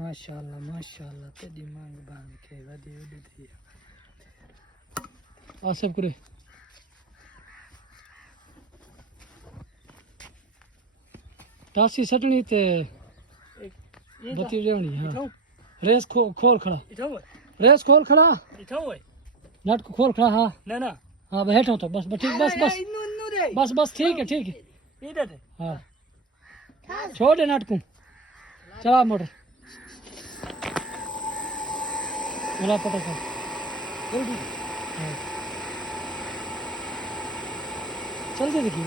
माशाल्लाह तेरी मांग बांग के वदी वदी थी आसिफ करे टासी सटनी ते बत्ती रेवनी हां रेस खोल खड़ा रेस खोल खड़ा नट को खोल खड़ा हां ना हां बैठो तो बस ठीक बस ठीक है इधर हां छोड़ दे नट को चला मोटर बोला पता कर जल्दी चल दे देखिए